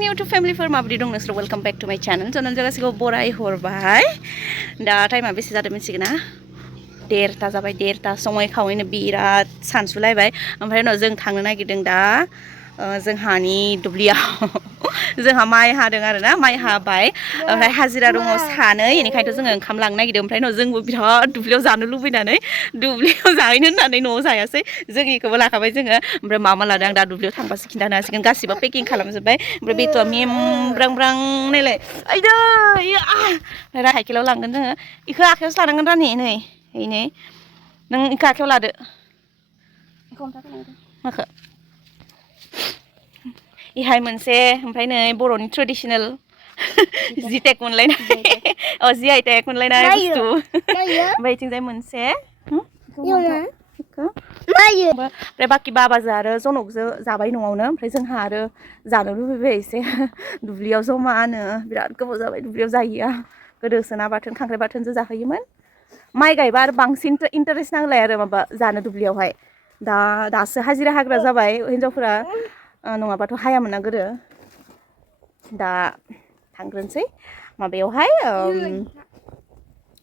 आंनि इउटुब फेमिलिफोर माबायदि दं नोंसोर वेलकाम बेक टू माय चैनल जों गासैखौबो बराय हरबाय दा टाइमा बेसे जादों मिथिगोन ना 1:30 जाबाय 1:30 सङै खावैनो बिराद सानसुलायबाय ओमफ्राय उनाव जों थांनो नागिरदों दा जोंहानि दुब्लियाव जोंहा माइ हादों आरोना माइ हाबाय ओमफ्राय हाजिरा दङ सानै बेनिखायनोथ' जोङो ओंखाम लांनो नागिरदों ओमफ्राय उनाव जोंबो बिराद दुब्लियाव जानो लुबैनानै दुब्लियाव जाहैनो होननानै न'आव जायासै जों इखौबो लाखाबाय जोङो ओमफ्राय मा लादों आं दा दुब्लियाव थांबासो खिन्थानो हासिगोन गासिबो पेकिं खालामजोब्बाय ओमफ्राय बेथ'आ मेमब्रां ब्रां नायलाय आयदै साइकेलाव लांगोन जोङो इखौ आखायावसो लानांगोन रानि नै नै नों इखौ आखायाव लादो माखो इहाय मोनसे ओमफ्राय नै बर'नि ट्रेडिसनेल जिटेक मोनलायनाय जि आइ टेक मोनलायनाय बुस्थु ओमफ्राय इथिंजाय मोनसे ओमफ्राय बाखि बाबाजों आरो जनकजों जाबाय न'आवनो ओमफ्राय जोंहा आरो जानो लुबैबाय एसे दुब्लियाव जमानो बिराद गोबाव जाबाय दुब्लियाव जाहैया गोदोसो ना बाथोन खांख्राइ बाथोनजों जाहैयोमोन माइ गायबा आरो बांसिन इन्टारेस्ट नांलाय आरो माबा जानो दुब्लियावहाय दासो हाजिरा हाग्रा जाबाय हिन्जावफोरा नङाबाथ' हायामोन ना गोदो दा थांग्रोनोसै माबायावहाय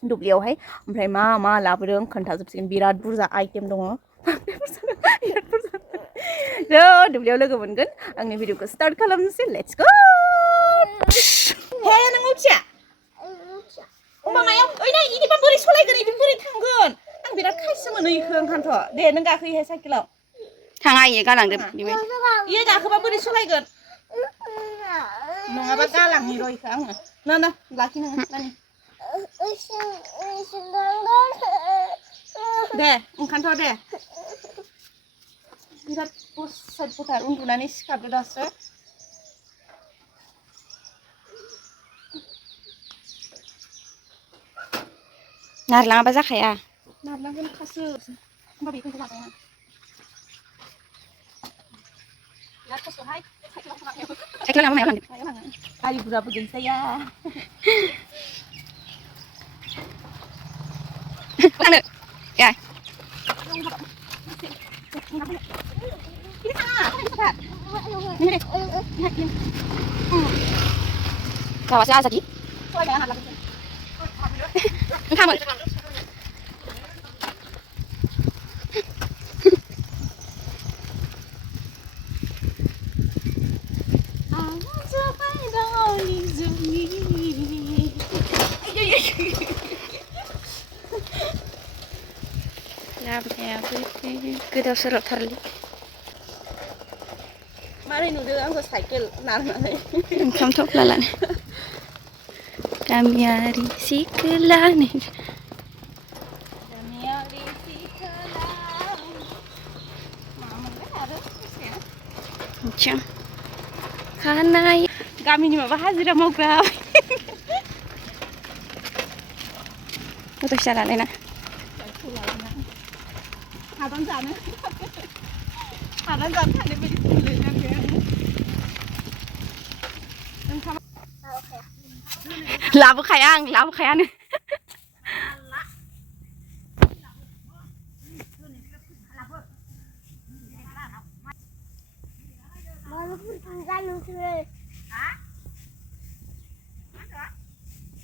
दुब्लियावहाय ओमफ्राय मा लाबोदों खोन्थाजोबसिगोन बिराद बुरजा आइटेम दङ दुब्लियाव लोगो मोनगोन आंनि भिडिअखौ स्टार्ट खालामनोसै लेट्स गो हे नों मिथिया मामायाव ओइ नै इदिबा बोरै सलायगोन इदि बोरै थांगोन आं बिराद खायसो मोनो इखो ओंखानथ' दे नों गाखोयोहाय साइकेलाव थाङा इयो गालांदों इयो गाखोबा बोरै सलायगोन नङाबा गालांनि र' इखो आङो ना लाखि नोङो नानि दे ओंखानथ' दे बिराद साइडफोथार उन्दुनानै सिखारदो दासो नारलाङाबा जाखाया नारलांगोन खासो होमबा बेखौनो लाबाय बिराद खस्थ'हाय साइकेलाव मायाव लांदों गारि गुराबो गैजाया लांनो या gawaसो आजादि ओंखामोन गोदाव सोरावथारलै मारै नुदों आंखौ साइकेल नारनानै ओंखाम थफ्ला लानो गामियारि सिख्ला खानाय गामिनि माबा हाजिरा मावग्रा फैसा लालायना हादान जानो थांनाय बायदि लाबोखाया आं लाबोखायानो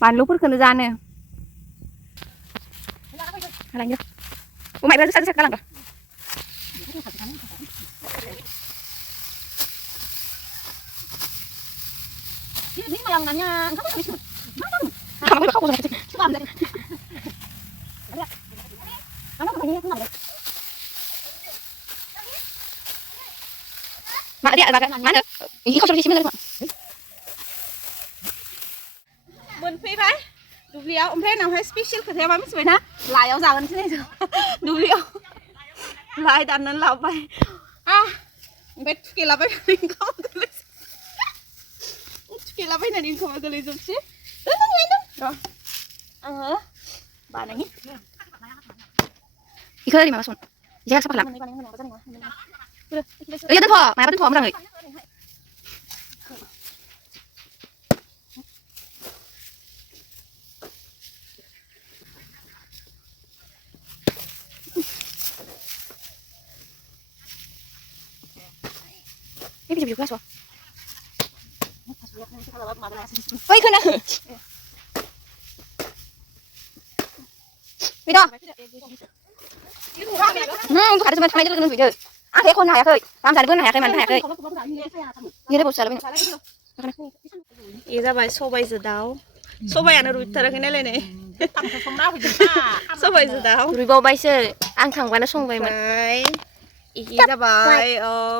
बानलुफोरखौनो जानो माइब्रा जोसा जोसा गालांदों ini malangannya kamu habis kamu kau boleh coba ambil kamu begini aku ngambil mak dia agak mana ini kau suruh di sini lagi mak मोनफैबाय दुब्लियाव ओमफ्राय उनावहाय स्पेशल खोथाया मा मिथिबाय ना लायाव जागोनसै नै जों दुब्लियाव लाय दाननानै लाबोबाय ओमफ्राय थुखेलाबायनानै ओंखाम गोरलैसै थुखेलाबायनानै ओंखामा गोरलैजोबसै र' आङो बानायनि इखौ ओरै माबा सन इखौ साफा खालाम ओइ दोनथ' मायाबा दोनथ' मोजाङै Ini bisa juga so. เฮ้ยขึ้นนะพี่ต่อขาดจะมาทำไมจะเลือกหนุ่ยเจออ่ะเทคนหายเคยตามสารเพื่อนหายเคยมันหายเคยนี่ได้บุษแล้วเป็นอีจะไปโซ่ใบสะดาวโซ่ใบอันรู้แต่ละคนได้เลยเนี่ยโซ่ใบสะดาวรีบใบเชื่ออ่างขังวันละส่งใบมันอีจะไป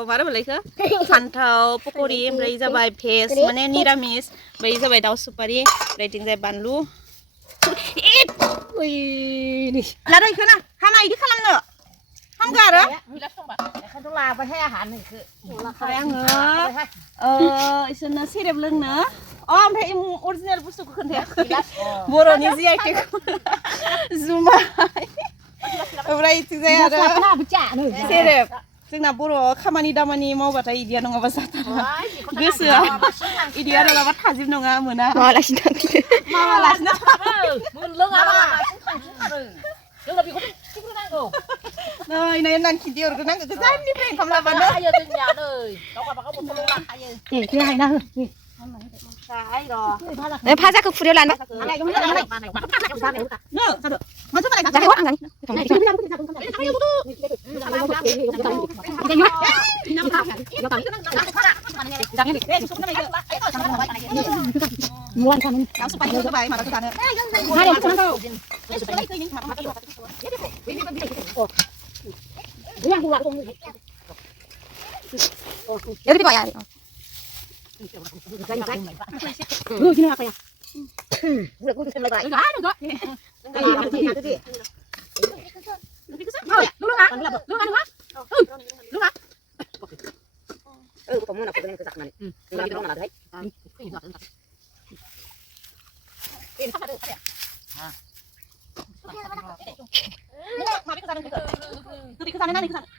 มาได้หมดเลยค่ะฟันเท้าปกติไปจะไปเพสมันเนี่ยนิรามิสไปจะไปดาวสุปารีไปถึงใจบันลูอีดอุ้ยนี่แล้วได้ขึ้นนะทำไมที่ขลังเนอะทำกันเหรอเขาต้องลาไปให้อาหารหนึ่งคือใครเหรออีส่วนนั้นสิเรียบเรื่องเนอะอ๋อเพลงออริจินัลผู้สุขคนเดียวบัวรอนี่สิไอ้เก๋ซูมาอะไรที่จะอะไรสิเรียบซึ่งน่ะบัวรอข้ามันนี่ดามันนี่มองว่าไอเดียน้องภาษาไทยก็เสือไอเดียเราว่าถ่ายจิ้มน้องอ่ะเหมือนนะมาละสินะมาละสินะมึงเรื่องอะไรเรื่องอะไรพี่คนที่คุณนั่งดูในนั่นคิดเดียวก็นั่งก็จะนี่เพลงคำลาบันเนอะเยอะตึงยาเลยเขาบอกว่าเขาบอกว่าเขาเยอะนี่คืออะไรนะนี่ใช่รอเนี่ยพาจากคือฟูเดียรันปะอะไรก็ไม่ได้อะไรเนอะจะดูมันจะอะไรกันจะให้ว่าอะไรทำไมที่ไม่ได้ไม่ได้ไม่ได้น้ำข้าวเราต่างจากนี้เด็กสุกนั่นเองม้วนกันน้ำสุกไปเยอะไปมาแล้วกันเนี่ยมาเดี๋ยวฉันเข้ายังกูว่าตรงนี้เดี๋ยวพี่บอกอย่างที่นี่อะไรอ่ะเดี๋ยวกูจะทำอะไรได้ดูด้วยรู้นะผมมันเป็นกษัตริย์มันเราไม่ต้องมาได้มาเป็นกษัตริย์คือเป็นกษัตริย์นั่นนี่กษัตริย์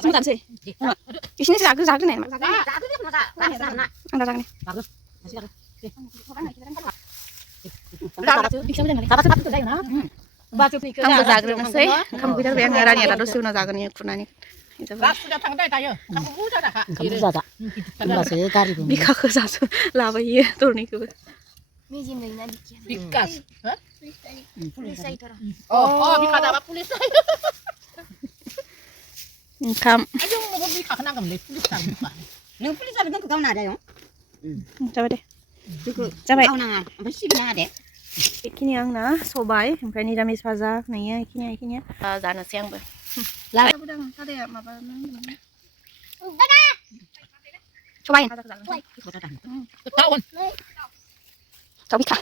Sebentar sih. Di sini zagu nih, Mak. Anda zagu nih. Bagus. Masih ada. Kamu zagu nasi. Kamu bisa biar ngarani ada dosa una zagu nih kunani. sudah tanggal tayo. Kamu udah dah, Kak. Kamu sudah tak? Masih kari pun. Bika ke satu lava iya turun itu. Bikas. Oh, bika dapat pulis. Kam. Ayo mau bika kena kamu deh pulisan. Neng pulisan kan kau nada yo. Coba deh. Coba. Kau nang, apa sih nada? Ini yang na, sobai, yang ini ramis faza, nih ini. Zana siang ber. Lah. Tadi ya, apa? Cobain. Ketahuan. Coba kah?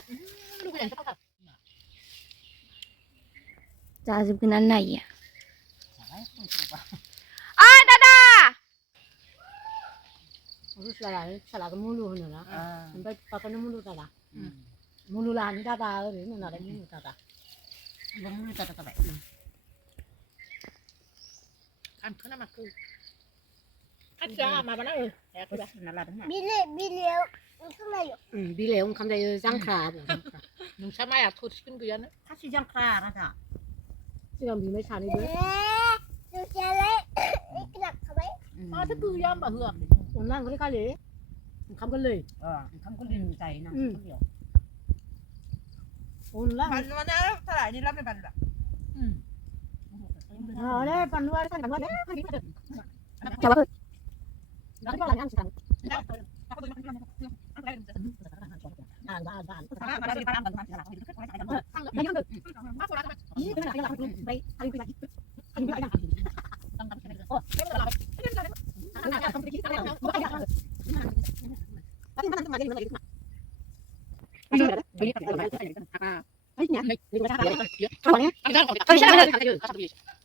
Jadi benar naya. Ah, dadah. Urus salah mulu nana. Sampai pakai mulu tada. Mulu lah ni tada, ini nada mulu tada. Mulu tada tada. Kan kena maku. Kan siapa ma bana ơi. Bileo, bileo không đây giang khả. Nung sama ya thut skin gue ya. Kasih giang khả nada. Siapa bileo cari dulu. Mà thế cứ yam bà hưởng. Ổn lắm cái gì? Không có lời. Không có lời chạy nào. Ổn lắm. Bạn nó đã thay lại đi lắm bạn ạ. Đây bạn nuôi cái bạn nuôi đấy. Chào bác ơi. Đó là ăn gì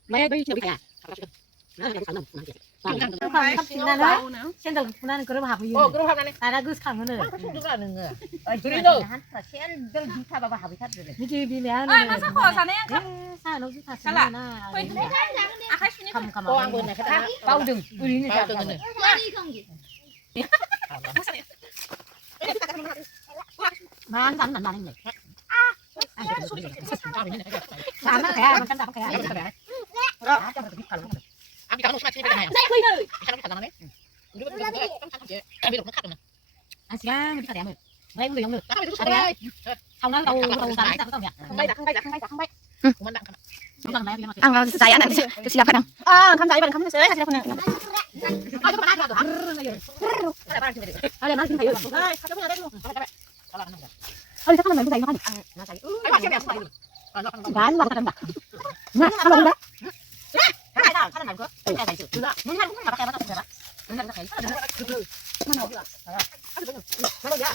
Mày bây giờ bị à? Sen dong punan kerja apa yuk? Oh, kerja apa nih? Tara gus kan mana? Aku juga denger. Jadi itu. Sen dong juta bapak habis ada. Ini jadi pilihan. Ay, masa ko sana yan ka? Sana juta sana. Kamu. Oh, ang benar kata. Bau dong. Ini Bau dong ini. Man kan nan ini. Sama kayak makan apa kayak. Abi kamu cuma sini bagaimana? Kamu kata mana? Dulu abi dulu kan. Asyik kita ya. Baik udah yang lu. Tapi itu sudah. Tahun lalu tahu tahu ya. Kang baik. Kumandang kan. Ang saya nanti sila pa nang. Ah, kamu saya pa kamu saya sila pa nang. Ayo pa na. Ada masih kayu. Ay, kamu ada dulu. Kalau kan. Oh, kita kan main main makan. Ay, masih ada. Kan lah kan. Nah, kalau udah. Kan ada kok. Kayak gitu. Enggak. Mungkin aku enggak pakai apa apa. Enggak pakai. Mana dia? Mana dia?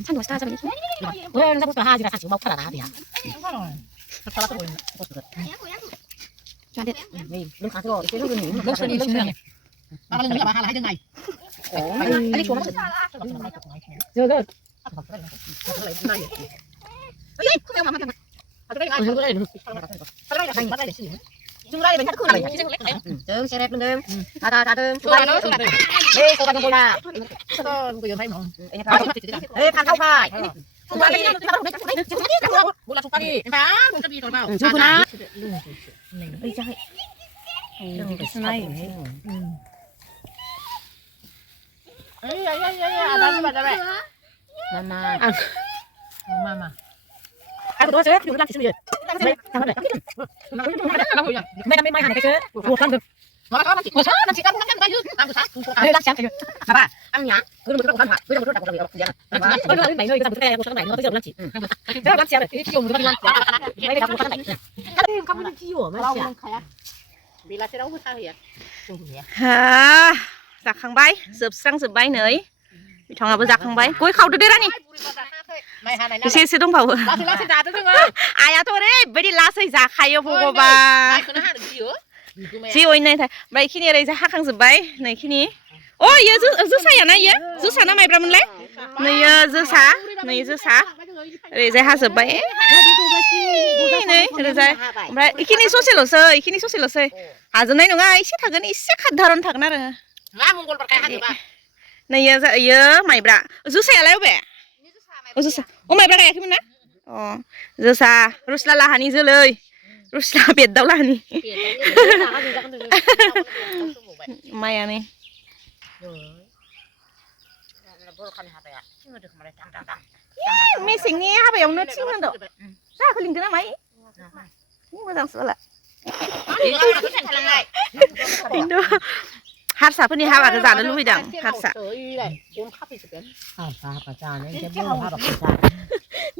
San dua setengah sampai. Udah, kita buka haji rasa cuma para dia. Salah tuh poin. Jadi, Nih, lu kasih lo, itu lu nih. Lu sini sini. Apa lu enggak mahal aja ngai. Oh, ini cuma Juga. Ay, kung yung mama ka. Jumlah banyak aku lagi. Deng seret deng. Ada deng. Eh, kau kan bola. Betul, gue yang main mau. Kan kau pai. Bola supari. Entah, tapi kalau mau. Juga. Ay, jahe. Senai. Ada ada. Mama. Mama. Aku tuh saya juga lagi sini. Main hari ke. Bukan tuh. Nanti kamu kan baju. Aku satu. Ayo lah siapa? Apa? Amnya. Gue mau kan Pak. Gue mau tak boleh dia. Baru main noi kita bertanya aku sama main. Aku jangan sih. Jangan kan siapa? Ini cium juga bilang. Main aku kan main. Kamu ni cium Mas. Bila sih aku tahu ya. Tunggu ya. Ha, जाखांबाय जोबस्रांजोबबाय नै बिथाङाबो जाखांबाय गय खावदो दे रानि एसे एसे दंबावो आयाथ' ओरैबायदि लासै जाखायो भगबान जि अयनायथार ओमफ्राय इखिनि ओरैजा हाखांजोबबाय नैखिनि अ इयो जोसायाना इयो जोसाना माइब्रामोनलाय नैयो जोसा नै जोसा ओरैजाय हाजोबबाय नै ओरैजाय ओमफ्राय इखिनि ससेल'सै हाजोबनाय नङा एसे थागोन एसे खाद्धारन थागोन आरो नैयो इयो माइब्रा जोसायालाय अबे जोसा अ माइब्रा गायाखैमोन ना अ जोसा रुस्ला लाहानि जोलै रुस्ला बेददाव लाहानि माइयानो मेसेंनि हाबायावनो थिं होनदों जाखौ लिंदों ना माइ मोजांसो बाला हारसाफोरनि हाबाखौ जानो लुबैदों हारसा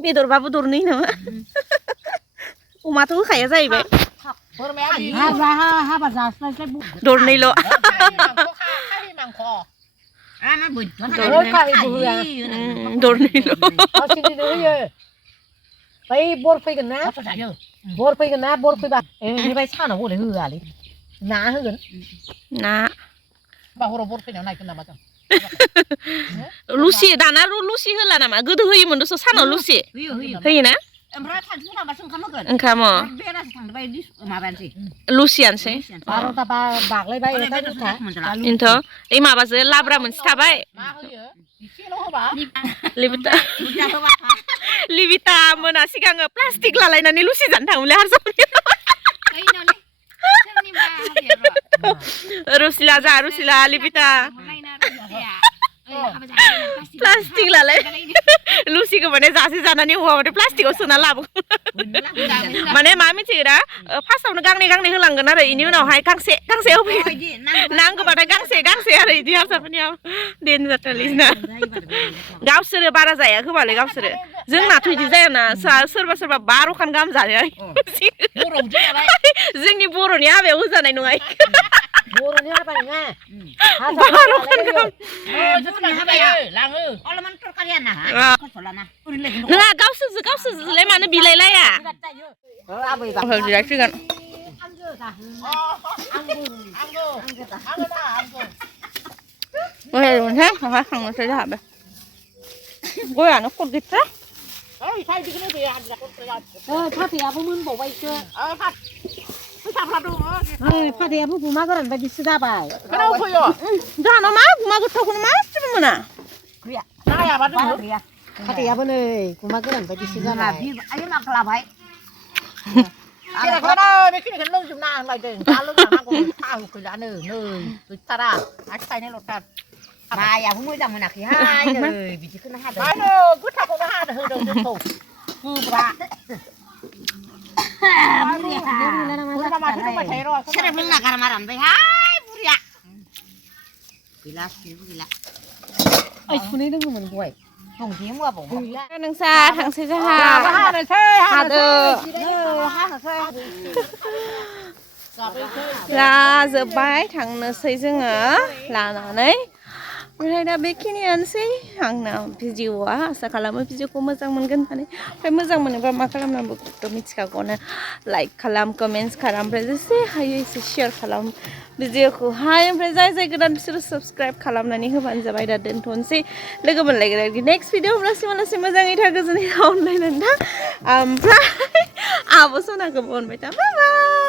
बेदरबाबो दरनै नामा अमाथ' होखाया जाहैबाय दरनैल' दरनैल' बै बर फैगोन ना बर फैबा बेनिफ्राय सानाव हरै होआलै ना होगोन ना हराव बर फैनायाव नायगोन नामा जों लुसि दाना लुसि होला नामा गोदो होयोमोन दस सानाव लुसि होयोना ओमफ्राय सानजु थांबासो ओंखाम होगोन ओंखाम बेलासि थांबाय माबानोसै लुसियानोसै 12ता बागलायबाय इनथ' ओइ माबाजो लाब्रा मोनसे थाबाय मा होयो एसेल' होबा लिबिता मोना सिगाङो प्लास्टिक लालायनानै लुसि जानो थाङोमोनलै हारसाफोरनि रुसिला लिबिता प्लास्टिक लालाय लुसिखौ माने जासे जानानै हौवा माने प्लास्टिकआव सोना लाबो माने मा मिथियो दा फार्स्टआवनो गांनै होलांगोन आरो इनि उनावहाय गांसे होफैगोन नांगौबाथाय गांसे आरो इदि हारसाफोरनियाव देनजारटारलिना गावसोरो बारा जाया खोमालै गावसोरो जोंनाथ' इदि जायाना सोरबा 12 खान गाहाम जायो जोंनि बर'नि हाबायाव होजानाय नङा बर'नि हाबा नङा 12 खान गाहाम नङा गावसोरजोलाय मानो बिलायलाया Ôi luôn thế, không phải không sẽ làm được. Ôi à nó cột kịch đấy. 파티야 보면 뭐 있어? 파티야 보면 마그란 Bwthise Jaby. 자, 너 막, 막 타고 막 집으면 나. 그래. 나야 맞아. 파티야 보네. 구마그란 Bwthise Jaby. 아니 막 라바이. 그래 그러나 mấy cái này lưng chúng nàng lại để ta lưng nàng cũng thao cái lá nở nở rồi ta ra ai sai này lột ta Mai à cũng mới rằng mà nãy hai rồi vì chỉ cứ hai ai đâu cứ thao cũng hai rồi đầu đầu cứ ba Saya belum nak marah sampai hai buria. Gila sih gila. ai phun đấy mình quậy Bùng tiếng qua bùng. Đằng xa, thằng sẽ ra hà. hai này thế Hà đờ. Là giờ bái thằng nó xây dựng ở là nó đấy. Rồi đã bikini ăn sih, hàng nào video á, sakalam video ko mazang manggan tane. Phải mazang man ba makalam na bukto mitska ko na like kalam comments kalam prese hayo se share kalam video ko hayo prese sai gadan bisur subscribe kalam nani hoban jabai da dontonsei logo moनलायगोन next video मालासे मोजाङै था गोजोनै online नोंथां ओमफ्राय आब' सनाखौ अनबाय था bye bye